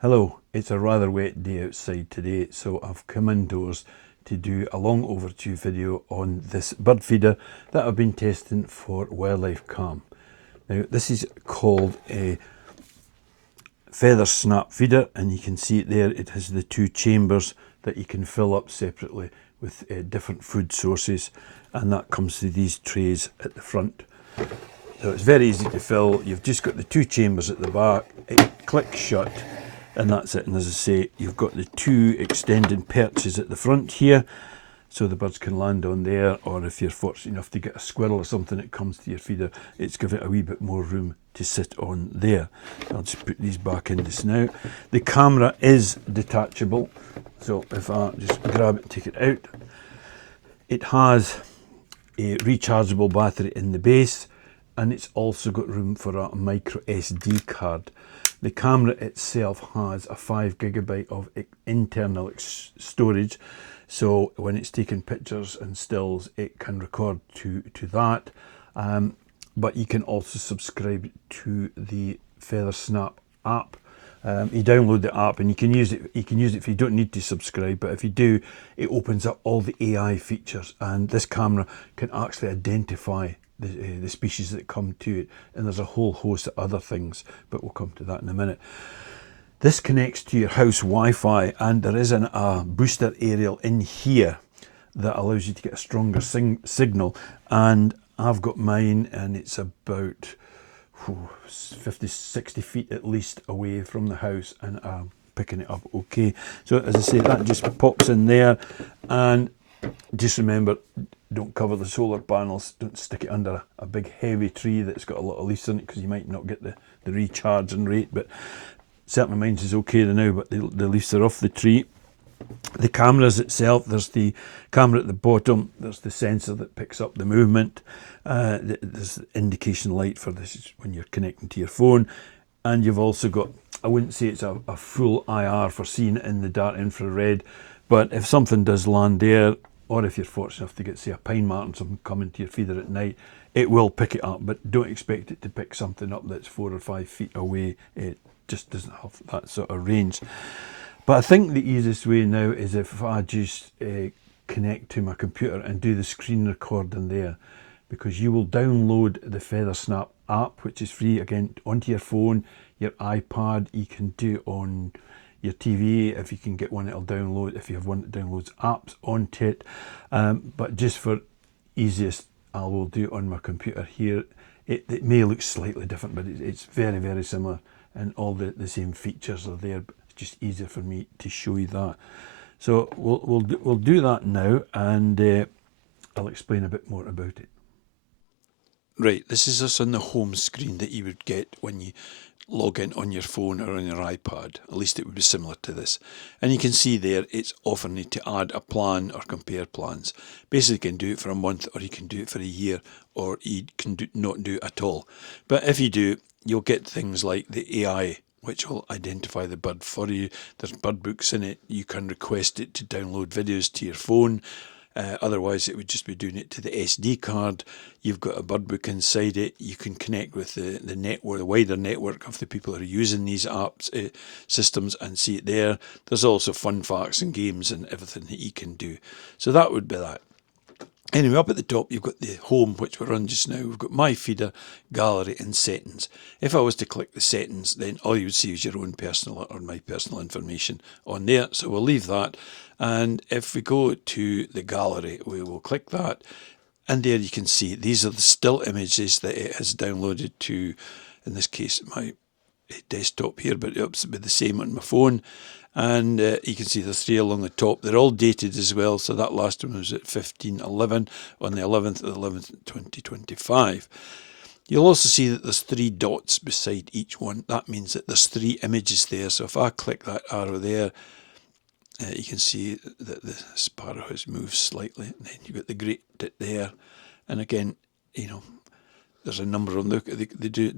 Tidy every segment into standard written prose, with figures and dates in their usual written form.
Hello, it's a rather wet day outside today, so I've come indoors to do a long overdue video on this bird feeder that I've been testing for WildlifeCam. Now, this is called a FeatherSnap feeder, and you can see it there. It has the two chambers that you can fill up separately with different food sources, and that comes through these trays at the front. So it's very easy to fill. You've just got the two chambers at the back, it clicks shut, and that's it. And as I say, you've got the two extending perches at the front here, so the birds can land on there, or if you're fortunate enough to get a squirrel or something that comes to your feeder, it's given it a wee bit more room to sit on there. I'll just put these back in just now. The camera is detachable, so if I just grab it and take it out, it has a rechargeable battery in the base, and it's also got room for a micro SD card. The camera itself has a 5 GB of internal storage, so when it's taking pictures and stills, it can record to that. But you can also subscribe to the FeatherSnap app. You download the app and you can use it. You can use it if you don't need to subscribe, but if you do, it opens up all the AI features, and this camera can actually identify the species that come to it, and there's a whole host of other things, but we'll come to that in a minute. This connects to your house Wi-Fi, and there is a booster aerial in here that allows you to get a stronger signal, and I've got mine, and it's about 50-60 feet at least away from the house, and I'm picking it up okay. So as I say, that just pops in there, and just remember, don't cover the solar panels, don't stick it under a big heavy tree that's got a lot of leaves in it, because you might not get the recharging rate, but certainly mine is okay now, but the leaves are off the tree. The cameras itself, there's the camera at the bottom, there's the sensor that picks up the movement, there's the indication light for this when you're connecting to your phone, and you've also got, I wouldn't say it's a full IR for seeing it in the dark infrared, but if something does land there, or if you're fortunate enough to get, say, a pine marten, something coming to your feeder at night, it will pick it up, but don't expect it to pick something up that's 4 or 5 feet away. It just doesn't have that sort of range. But I think the easiest way now is if I just connect to my computer and do the screen recording there, because you will download the FeatherSnap app, which is free, again, onto your phone, your iPad. You can do it on your TV if you can get one. It'll download, if you have one that downloads apps onto it, but just for easiest, I will do it on my computer here. It may look slightly different, but it's very, very similar, and all the same features are there, but it's just easier for me to show you that. So we'll do that now, and I'll explain a bit more about it. Right, this is us on the home screen that you would get when you log in on your phone or on your iPad. At least it would be similar to this. And you can see there, it's offering you to add a plan or compare plans. Basically, you can do it for a month, or you can do it for a year, or you can not do it at all. But if you do, you'll get things like the AI, which will identify the bird for you. There's bird books in it. You can request it to download videos to your phone. Otherwise, it would just be doing it to the SD card. You've got a bird book inside it. You can connect with the network, the wider network of the people who are using these apps, systems, and see it there. There's also fun facts and games and everything that you can do. So that would be that. Anyway, up at the top, you've got the home, which we're on just now. We've got my feeder, gallery, and settings. If I was to click the settings, then all you would see is your own personal or my personal information on there. So we'll leave that. And if we go to the gallery, we will click that. And there you can see these are the still images that it has downloaded to, in this case, my desktop here, but it'll be the same on my phone. And you can see the 3 along the top. They're all dated as well. So that last one was at 15/11 on the 11th of the 11th, 2025. You'll also see that there's 3 dots beside each one. That means that there's 3 images there. So if I click that arrow there, you can see that the sparrow has moved slightly. And then you've got the great tit there. And again, there's a number of them.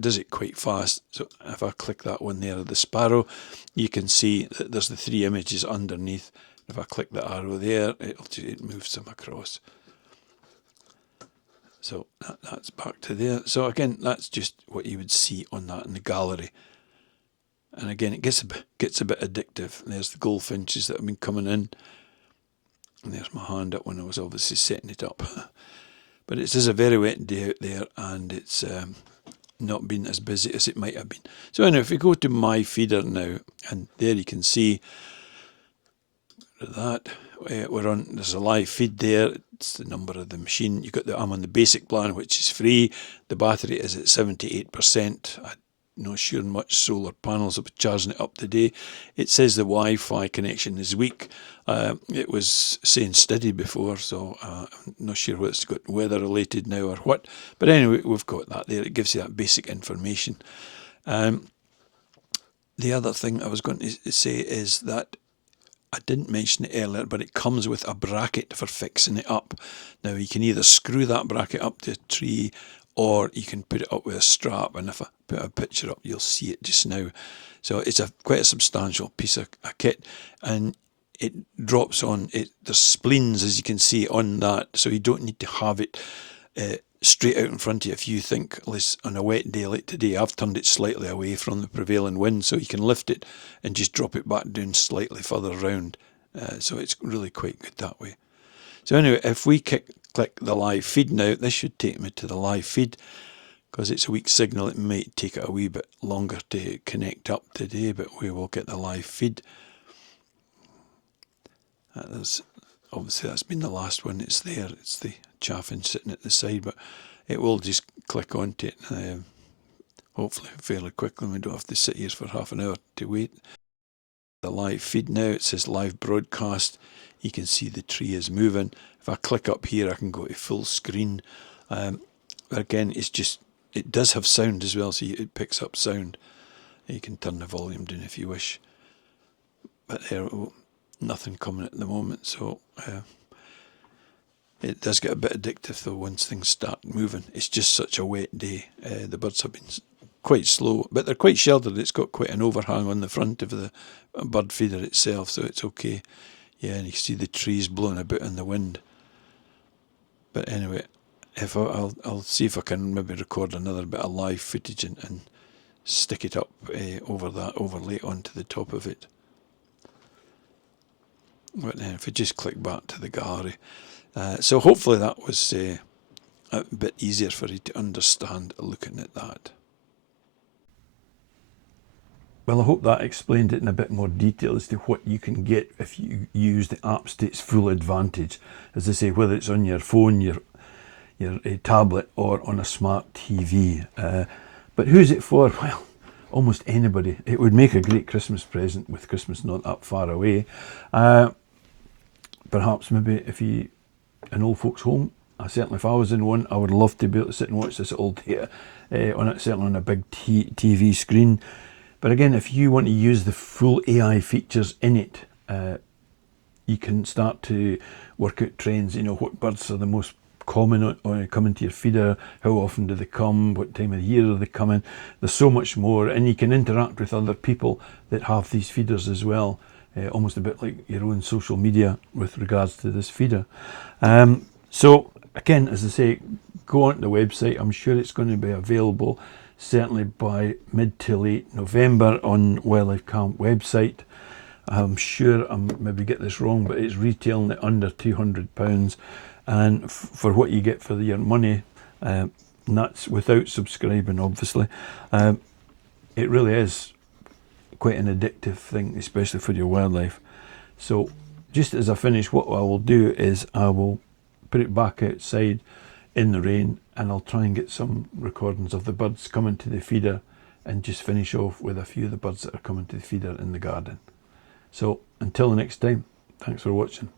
Does it quite fast. So if I click that one there, the sparrow, you can see that there's the 3 images underneath. If I click the arrow there, it moves them across. So that's back to there. So again, that's just what you would see on that in the gallery. And again, it gets a bit addictive. And there's the goldfinches that have been coming in. And there's my hand up when I was obviously setting it up. But it is a very wet day out there, and it's not been as busy as it might have been. So anyway, if we go to my feeder now, and there you can see that we're on, there's a live feed there. It's the number of the machine. I'm on the basic plan, which is free. The battery is at 78%. I'm not sure much solar panels will be charging it up today. It says the Wi-Fi connection is weak. It was saying steady before, so I'm not sure whether it's got weather related now or what. But anyway, we've got that there. It gives you that basic information. The other thing I was going to say is that I didn't mention it earlier, but it comes with a bracket for fixing it up. Now you can either screw that bracket up to a tree, or you can put it up with a strap, and if I put a picture up you'll see it just now. So it's quite a substantial piece of kit, and it drops on it. There's spleens, as you can see, on that, so you don't need to have it straight out in front of you. If you think, at least on a wet day like today, I've turned it slightly away from the prevailing wind, so you can lift it and just drop it back down slightly further round. So it's really quite good that way. So anyway, if we click the live feed now, this should take me to the live feed. Because it's a weak signal, it might take it a wee bit longer to connect up today, but we will get the live feed. Obviously that's been the last one. It's there. It's the chaffing sitting at the side, but it will just click onto it, hopefully fairly quickly. We don't have to sit here for half an hour to wait. The live feed now, it says live broadcast. You can see the tree is moving. If I click up here, I can go to full screen. But again, it does have sound as well, so it picks up sound. You can turn the volume down if you wish. But there, nothing coming at the moment, so it does get a bit addictive though once things start moving. It's just such a wet day. The birds have been quite slow, but they're quite sheltered. It's got quite an overhang on the front of the bird feeder itself, so it's okay. Yeah, and you can see the trees blowing about in the wind. But anyway, if I'll see if I can maybe record another bit of live footage and stick it up overlay onto the top of it. But then if I just click back to the gallery, so hopefully that was a bit easier for you to understand looking at that. Well, I hope that explained it in a bit more detail as to what you can get if you use the apps to its full advantage. As I say, whether it's on your phone, your tablet, or on a smart TV. But who's it for? Well, almost anybody. It would make a great Christmas present with Christmas not that far away. Perhaps maybe if you an old folks home, certainly if I was in one, I would love to be able to sit and watch this all day certainly on a big TV screen. But again, if you want to use the full AI features in it, you can start to work out trends. You know, what birds are the most common coming to your feeder, how often do they come, what time of the year are they coming. There's so much more, and you can interact with other people that have these feeders as well, almost a bit like your own social media with regards to this feeder. So again, as I say, go onto the website. I'm sure it's going to be available certainly by mid to late November on WildlifeCam website. I'm sure I'm maybe get this wrong, but it's retailing at under £200, and for what you get for your money, and that's without subscribing, obviously. It really is quite an addictive thing, especially for your wildlife. So just as I finish, what I will do is I will put it back outside in the rain, and I'll try and get some recordings of the birds coming to the feeder, and just finish off with a few of the birds that are coming to the feeder in the garden. So until the next time, thanks for watching.